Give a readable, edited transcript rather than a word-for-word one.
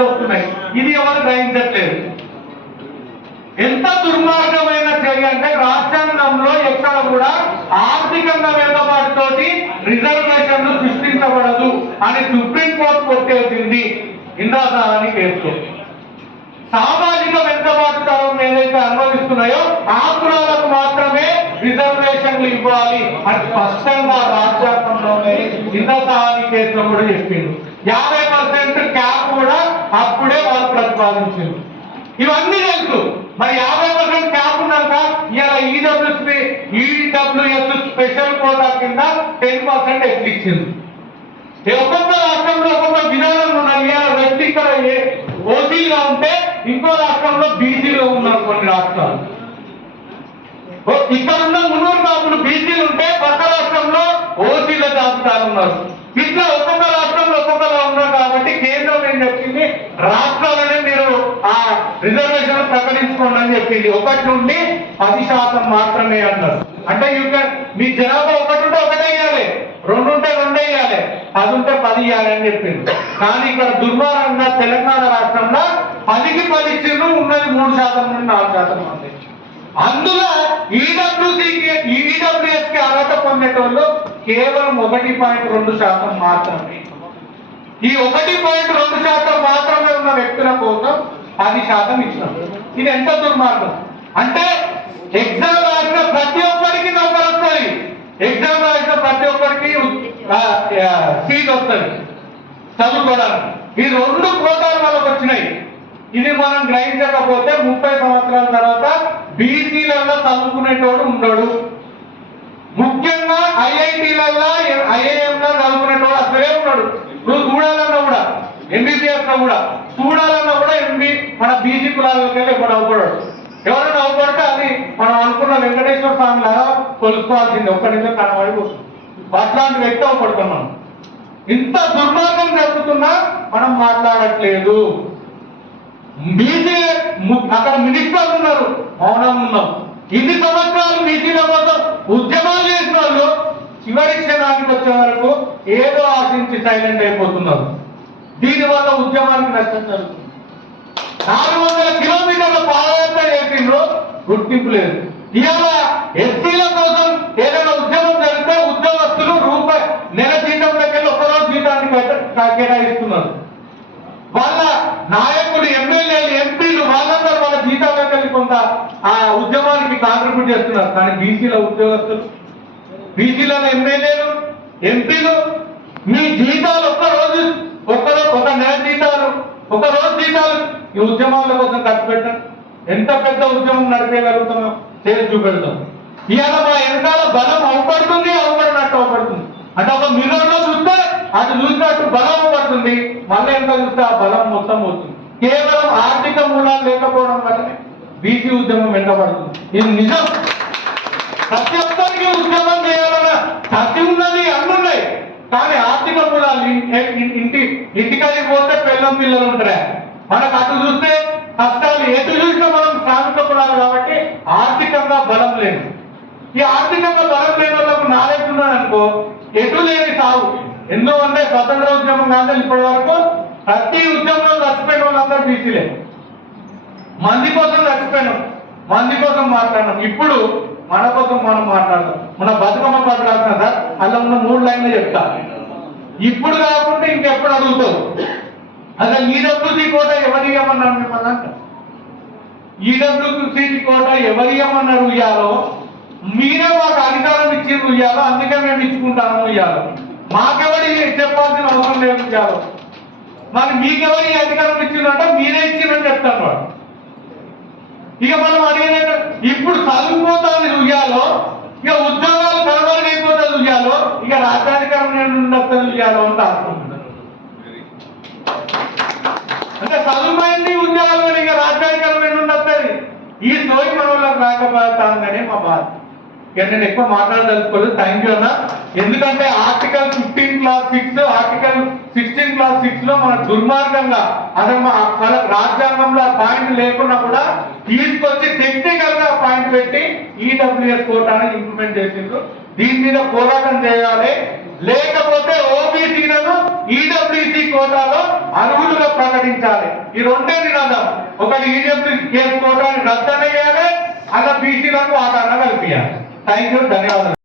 బీసీలు వస్తున్నాయి. ఇది ఎవరు గ్రహించట్లేదు. ఎంత దుర్మార్గమైన చర్య అంటే రాజ్యాంగంలో ఎక్కడ కూడా ఆర్థికంగా వెనుకబాటుతోటి రిజర్వేషన్లు సృష్టించబడదు అని సుప్రీంకోర్టు కొట్టేసింది ఇంద్రాసాని కేసులో. సామాజిక వెనుకబాటుతనం ఏదైతే అనుభవిస్తున్నాయో ఆ కులాలకు మాత్రమే రిజర్వేషన్లు ఇవ్వాలి అని స్పష్టంగా రాజ్యాంగంలోనే ఇంద్రాసాని కేసులో కూడా చెప్పిండు. 50% క్యాప్ కూడా అప్పుడే వాళ్ళు ప్రతిపాదించింది. ఇవన్నీ తెలుసు. మరి 50% క్యాప్ ఉన్నాక ఇలా ఈడబ్ల్యూఎస్ స్పెషల్ కోటా కింద 10% ఎక్కువ ఇచ్చింది. ఒక్కొక్క రాష్ట్రంలో ఒక్కొక్క విధానం ఉన్నాయి. ఇలా వ్యక్తి ఇక్కడ ఓసీగా ఉంటే ఇంకో రాష్ట్రంలో బీసీలో ఉన్నారు కొన్ని రాష్ట్రాలు. ఇక్కడ ఉన్న మున్నూరు కాపులు బీసీలు ఉంటే పక్క రాష్ట్రంలో ఓసీల జాబితాలు ఉన్నారు. ఇట్లా ఒక్కొక్క రాష్ట్రంలో ఒక్కొక్కలా ఉన్నారు. కాబట్టి కేంద్రం ఏం చెప్పింది, రాష్ట్రాలనే మీరు ఆ రిజర్వేషన్ ప్రకటించుకోండి అని చెప్పింది. 1 నుండి 10% మాత్రమే అన్నారు. అంటే మీ జనాభా 1 ఉంటే 1 వేయాలి, 2 ఉంటే 2 వేయాలి, 10 ఉంటే 10 ఇవ్వాలి అని చెప్పింది. కానీ ఇక్కడ దుర్మార్గంగా తెలంగాణ రాష్ట్రంలో 10కి 10 ఇచ్చిండ్రు, ఉన్నది 3% నుండి 4% మంది. అందులో ఈడబ్ల్యూఎస్ కి అర్హత పొందేటోళ్ళు కేవలం 1.2% మాత్రమే. ఈ 1.2% మాత్రమే ఉన్న వ్యక్తుల కోసం 10% ఇచ్చినాం. ఇది ఎంత దుర్మార్గం అంటే ఎగ్జామ్ రాసిన ప్రతి ఒక్కరికి నౌకరు వస్తుంది, ఎగ్జామ్ రాసిన ప్రతి ఒక్కరికి సీట్ వస్తుంది చదువుకోవడానికి. ఈ 2 కోటాలు వాళ్ళకి వచ్చినాయి. ఇది మనం గ్రహించకపోతే 30 సంవత్సరాల తర్వాత బీసీలలో చదువుకునేటోడు ఉండడు. ముఖ్యంగా ఐఐటీలలో ఐఐఎంలో చదువుకునేటోడు అసలే ఉన్నాడు. నువ్వు చూడాలన్నా కూడా ఎంబీబీఎస్ లో కూడా చూడాలన్నా కూడా మన బీసీ కులాలకి వెళ్ళి ఎవరు అవ్వకూడదు. ఎవరైనా అవ్వబడితే అది మనం అనుకున్న వెంకటేశ్వర స్వామి లాగా కొలుసుకోవాల్సింది. ఒక్క నిమిషం కనబడిపోతుంది. అట్లాంటి వ్యక్తి అవ్వబడతాం మనం. ఇంత దుర్మార్గం జరుగుతున్నా మనం మాట్లాడట్లేదు. బీసీ అక్కడ మినిస్టర్లు ఉన్నారు, మౌనం ఉన్నాం. ఇన్ని సంవత్సరాలు బీసీల కోసం ఉద్యమాలు చేసిన వాళ్ళు చివరి క్షణానికి వచ్చే వరకు ఏదో ఆశించి సైలెంట్ అయిపోతున్నారు. దీనివల్ల ఉద్యమానికి నష్టం జరుగుతుంది. 400 కిలోమీటర్ల పాదయాత్ర చేసిండ్రు, గుర్తింపు లేదు. ఇవాళ ఎస్సీల కోసం ఏదైనా ఉద్యమం జరిగితే ఉద్యోగస్తులు నెల జీతంలోకి వెళ్ళి 1 రోజు జీతానికి కేటాయిస్తున్నారు. వాళ్ళ నాయకులు, ఎమ్మెల్యేలు, ఎంపీలు వాళ్ళందరూ వాళ్ళ జీతాలకు వెళ్ళి కొంత ఆ ఉద్యమానికి కాంట్రిబ్యూట్ చేస్తున్నారు. కానీ బీసీల ఉద్యోగస్తులు, బీసీల ఎమ్మెల్యేలు, ఎంపీలు మీ జీతాలు ఒక నెల జీతాలు, 1 రోజు జీతాలు ఈ ఉద్యమాల కోసం ఖర్చు పెట్టాం. ఎంత పెద్ద ఉద్యమం నడిపేయగలుగుతున్నాం చేసి చూపెడతాం. ఇవాళ మా వెనకాల బలం అవపడుతుంది, అవపడినట్టు అవపడుతుంది. అంటే ఒక మిర్రర్లో చూస్తే అది చూసినట్టు బలం పడుతుంది, మళ్ళీ ఎంత చూస్తే ఆ బలం మొత్తం అవుతుంది. కేవలం ఆర్థిక మూలాలు లేకపోవడం వల్లనే బీసీ ఉద్యమం వెంటబడుతుంది. ఇది నిజం. ప్రతి ఒక్కరికి ఉద్యమం చేయాలన్న శక్తి ఉన్నది, అన్నున్నాయి. కానీ ఆర్థిక మూలాలు ఇంటికాడికి పోతే పిల్లం పిల్లలు ఉంటారా, మనకు అటు చూస్తే కష్టాలు, ఎటు చూసినా మనం శ్రామిక కులాలు కాబట్టి ఆర్థికంగా బలం లేదు. ఈ ఆర్థికంగా బలం లేని వాళ్ళకు నాలెడ్జ్ ఉన్నాడు అనుకో, ఎటు లేని సాగు. ఎందుకంటే స్వతంత్ర ఉద్యమం కాదు ఇప్పటి వరకు ప్రతి ఉద్యమంలో చచ్చిపోయిన వాళ్ళందరూ బీసీలే. మంది కోసం చచ్చిపోయినాం, మంది కోసం మాట్లాడినాం. ఇప్పుడు మన కోసం మనం మాట్లాడతాం. మన బతుకమ్మ పాట రాసిన సార్, అలా ఉన్న 3 లైన్లు చెప్తా. ఇప్పుడు కాకుండా ఇంకెప్పుడు అడుగుతావు, అసలు ఈడబ్ల్యూసీ కోట ఎవరు ఇవ్వమన్నారు మిమ్మల్ని అంట. ఈడబ్ల్యూసీ కోట ఎవరు ఇవ్వమన్నారు ఇయ్యాలో, మీరే మాకు అధికారం ఇచ్చింది ఇయ్యాలో, అందుకే మేము ఇచ్చుకుంటాము ఇయ్యాలో. మాకెవరి చెప్పాల్సిన అవసరం లేదు ఇయ్యాలో. మరి మీకెవరి అధికారం ఇచ్చిందంటే మీరే ఇచ్చిందని చెప్తాను వాడు. ఇక మనం అడిగిన ఇప్పుడు చదువుకోతాను ఉయ్యాలో, ఇక ఉద్యోగాలు కనుమరుగైపోతుంది ఉయ్యాలో, ఇక రాజ్యాధికారం నేను ఉండదు ఉయ్యాలో అంత ఆడుకుంటున్నాను. అంటే చదువుమైంది ఉద్యోగాలు, ఇక రాజ్యాధికారం నేను ఉండదు. ఈ సోయి మన వాళ్ళకి రాకపోతాననే మా బాధ. ఇక నేను ఎక్కువ మాట్లాడదలుచుకోలేదు. థ్యాంక్ యూ అన్న. ఎందుకంటే ఆర్టికల్ 15 క్లాస్ 6, ఆర్టికల్ 16 క్లాస్ 6 లో మన దుర్మార్గంగా అసలు మన రాజ్యాంగంలో ఆ పాయింట్ లేకున్నా కూడా తీసుకొచ్చి టెక్నికల్ గా పాయింట్ పెట్టి ఈడబ్ల్యూఎస్ కోటాను ఇంప్లిమెంట్ చేసిండ్రు. దీని మీద పోరాటం చేయాలి. లేకపోతే ఓబీసీలను ఈడబ్ల్యూసీ కోటాలో అర్హులుగా ప్రకటించాలి. ఈ రెండే నినాదం. ఒకటి ఈజీఎంసీ కేసు కోటాన్ని రద్దు చేయాలి, అలా బీసీలకు ఆధారంగా కల్పించాలి. థ్యాంక్ యూ, ధన్యవాదాలు.